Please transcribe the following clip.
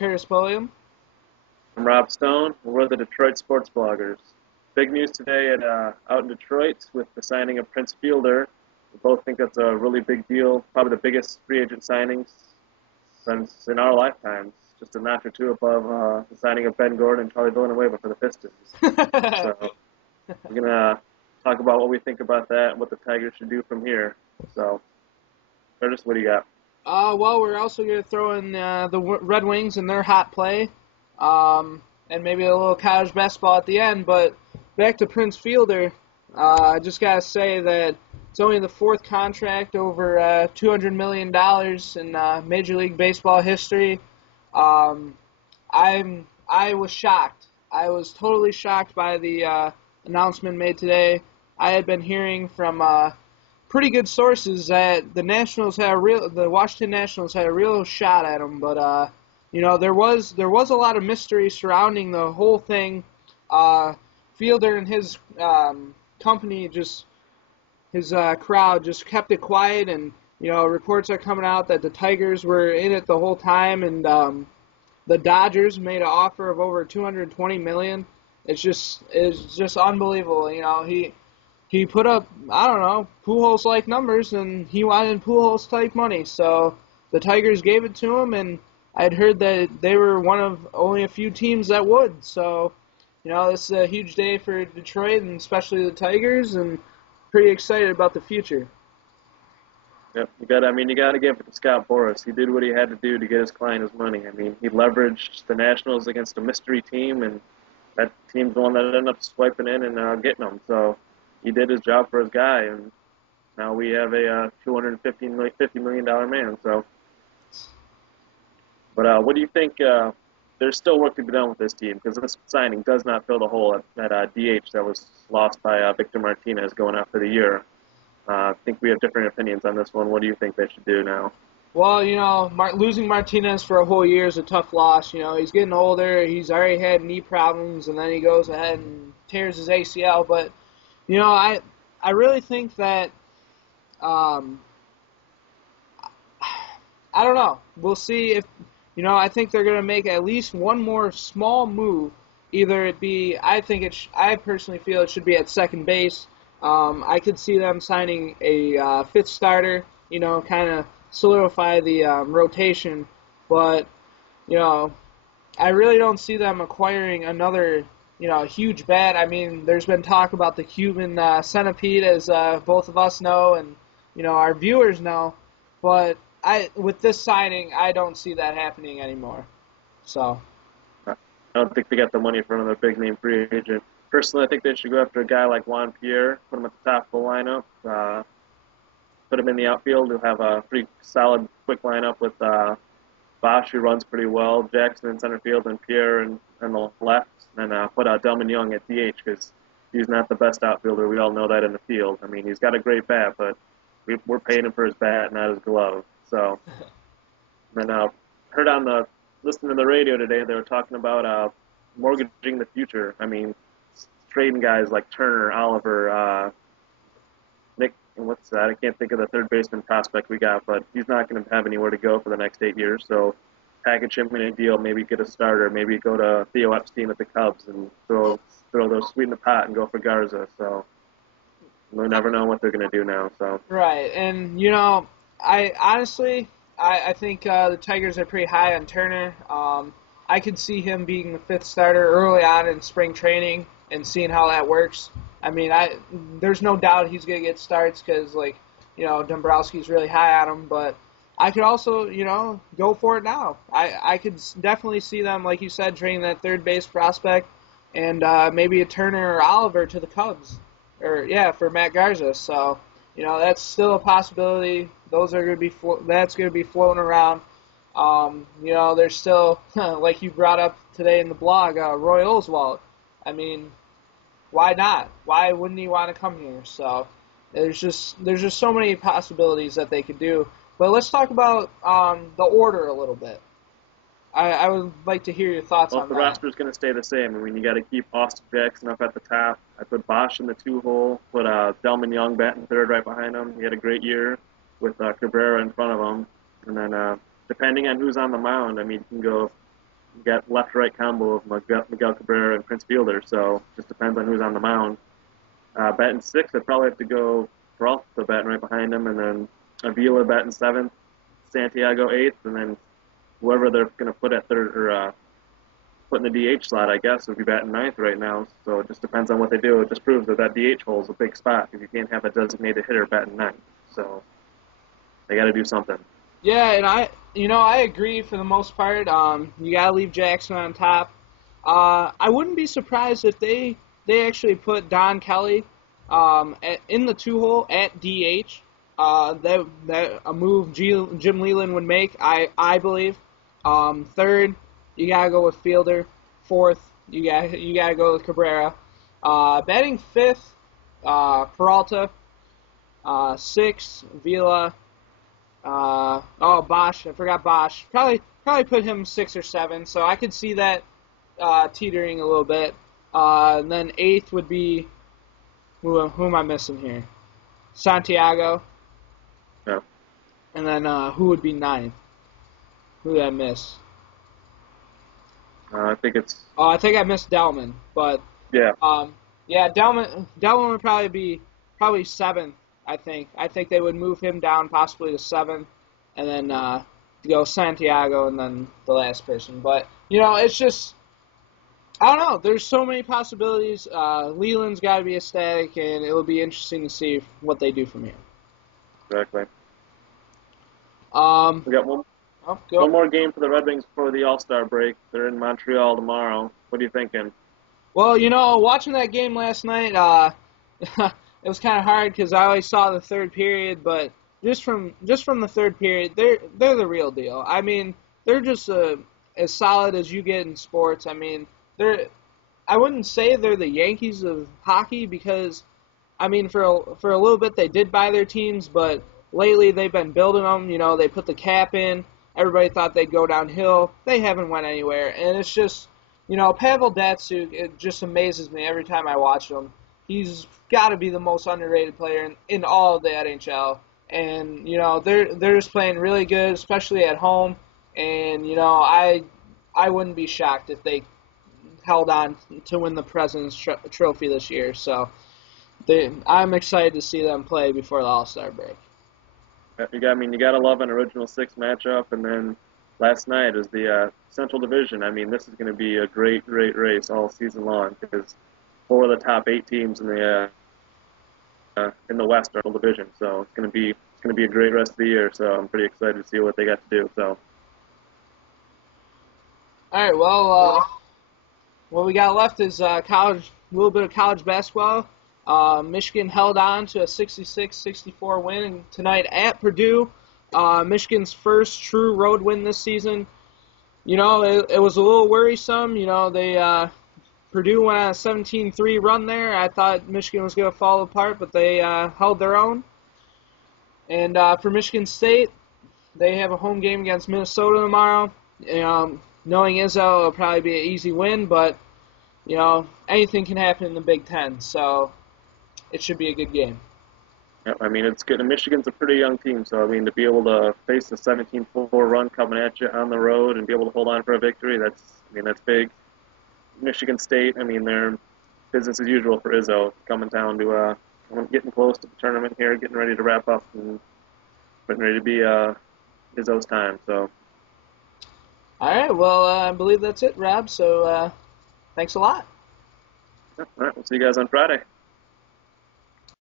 Curtis Pulliam. I'm Rob Stone. We're the Detroit Sports Bloggers. Big news today out in Detroit with the signing of Prince Fielder. We both think that's a really big deal, probably the biggest free agent signings since in our lifetimes, just a notch or two above the signing of Ben Gordon and Charlie Villanueva for the Pistons. So we're going to talk about what we think about that and what the Tigers should do from here. So, Curtis, what do you got? Well, we're also going to throw in the Red Wings and their hot play, and maybe a little college basketball at the end. But back to Prince Fielder, I just got to say that it's only the fourth contract over $200 million in Major League Baseball history. I was shocked. I was totally shocked by the announcement made today. I had been hearing from pretty good sources that the Washington Nationals had a real shot at him, but there was a lot of mystery surrounding the whole thing. Fielder and his company his crowd just kept it quiet, and reports are coming out that the Tigers were in it the whole time, and the Dodgers made an offer of over $220 million. It's just unbelievable. He put up, I don't know, Pujols-like numbers, and he wanted Pujols-type money. So the Tigers gave it to him, and I'd heard that they were one of only a few teams that would. So, this is a huge day for Detroit, and especially the Tigers, and pretty excited about the future. Yep, you got to give it to Scott Boras. He did what he had to do to get his client his money. I mean, he leveraged the Nationals against a mystery team, and that team's the one that ended up swiping in and getting them. So he did his job for his guy, and now we have a $250 million man. So, but what do you think? There's still work to be done with this team because this signing does not fill the hole at DH that was lost by Victor Martinez going out for the year. I think we have different opinions on this one. What do you think they should do now? Well, losing Martinez for a whole year is a tough loss. He's getting older. He's already had knee problems, and then he goes ahead and tears his ACL. But, I really think that, I don't know. We'll see if, I think they're going to make at least one more small move. Either it be, I personally feel it should be at second base. I could see them signing a fifth starter, kind of solidify the rotation. But, I really don't see them acquiring another, huge bat. I mean, there's been talk about the Cuban centipede, as both of us know and, our viewers know. But with this signing, I don't see that happening anymore. So I don't think they got the money for another big-name free agent. Personally, I think they should go after a guy like Juan Pierre, put him at the top of the lineup, put him in the outfield. He'll have a pretty solid, quick lineup with Bosch, who runs pretty well, Jackson in center field, and Pierre on the left, and put out Delmon Young at DH because he's not the best outfielder. We all know that in the field. I mean, he's got a great bat, but we're paying him for his bat, not his glove. So, and then listening to the radio today, they were talking about mortgaging the future. I mean, trading guys like Turner, Oliver, Nick, what's that? I can't think of the third baseman prospect we got, but he's not going to have anywhere to go for the next 8 years. So package him in a deal, maybe get a starter, maybe go to Theo Epstein at the Cubs and throw those sweet in the pot and go for Garza. So we'll never know what they're going to do now. So right, and I honestly think the Tigers are pretty high on Turner. I could see him being the fifth starter early on in spring training and seeing how that works. I mean, there's no doubt he's going to get starts because, Dombrowski's really high on him. But I could also, go for it now. I could definitely see them, like you said, trading that third base prospect and maybe a Turner or Oliver to the Cubs. For Matt Garza. So, that's still a possibility. Those are going to be that's going to be floating around. There's still, like you brought up today in the blog, Roy Oswalt. I mean, why not? Why wouldn't he want to come here? So there's just so many possibilities that they could do. But let's talk about the order a little bit. I would like to hear your thoughts on that. Well, the roster's going to stay the same. I mean, you got to keep Austin Jackson up at the top. I put Bosch in the 2-hole, put Delmon Young batting third right behind him. He had a great year with Cabrera in front of him. And then depending on who's on the mound, I mean, you can go you got left-right combo of Miguel Cabrera and Prince Fielder, so just depends on who's on the mound. Batting sixth, I'd probably have to go Peralta batting right behind him, and then Avila batting seventh, Santiago eighth, and then whoever they're going to put at third or put in the DH slot, I guess, would be batting ninth right now. So it just depends on what they do. It just proves that DH hole is a big spot because you can't have a designated hitter batting ninth. So they got to do something. Yeah, and I agree for the most part. You gotta leave Jackson on top. I wouldn't be surprised if they actually put Don Kelly in the 2-hole at DH. That a move Jim Leyland would make, I believe. Third, you gotta go with Fielder. Fourth, you gotta go with Cabrera. Batting fifth, Peralta. Sixth, Vila. Bosch. I forgot Bosch. Probably put him 6 or 7. So I could see that teetering a little bit. And then eighth would be who am I missing here? Santiago. Yeah. And then who would be ninth? Who did I miss? I think it's. Oh, I think I missed Delman, but yeah. Delman would probably be seventh. I think they would move him down possibly to seventh, and then go Santiago, and then the last person. But it's just I don't know. There's so many possibilities. Leland's got to be ecstatic, and it'll be interesting to see what they do from here. Exactly. We got one more game for the Red Wings before the All-Star break. They're in Montreal tomorrow. What are you thinking? Well, watching that game last night, it was kind of hard because I always saw the third period, but just from the third period, they're the real deal. I mean, they're just as solid as you get in sports. I mean, I wouldn't say they're the Yankees of hockey because, I mean, for a little bit they did buy their teams, but lately they've been building them. They put the cap in. Everybody thought they'd go downhill. They haven't went anywhere, and it's just, Pavel Datsyuk, it just amazes me every time I watch him. He's got to be the most underrated player in all of the NHL, and they're just playing really good, especially at home. And I wouldn't be shocked if they held on to win the President's Trophy this year. So I'm excited to see them play before the All-Star break. You got to love an original six matchup, and then last night is the Central Division. I mean, this is going to be a great race all season long because 4 of the top 8 teams in the West are in the division. So it's going to be a great rest of the year. So I'm pretty excited to see what they got to do. So. All right. Well, what we got left is a little bit of college basketball. Michigan held on to a 66-64 win tonight at Purdue. Michigan's first true road win this season. It was a little worrisome. Purdue went on a 17-3 run there. I thought Michigan was going to fall apart, but they held their own. And for Michigan State, they have a home game against Minnesota tomorrow. Knowing Izzo, it'll probably be an easy win, but anything can happen in the Big Ten, so it should be a good game. Yeah, I mean, it's good. And Michigan's a pretty young team, so, I mean, to be able to face a 17-4 run coming at you on the road and be able to hold on for a victory, that's big. Michigan State, I mean, they're business as usual for Izzo, coming down to getting close to the tournament here, getting ready to wrap up and getting ready to be Izzo's time, so. All right, well, I believe that's it, Rob, so thanks a lot. All right, we'll see you guys on Friday.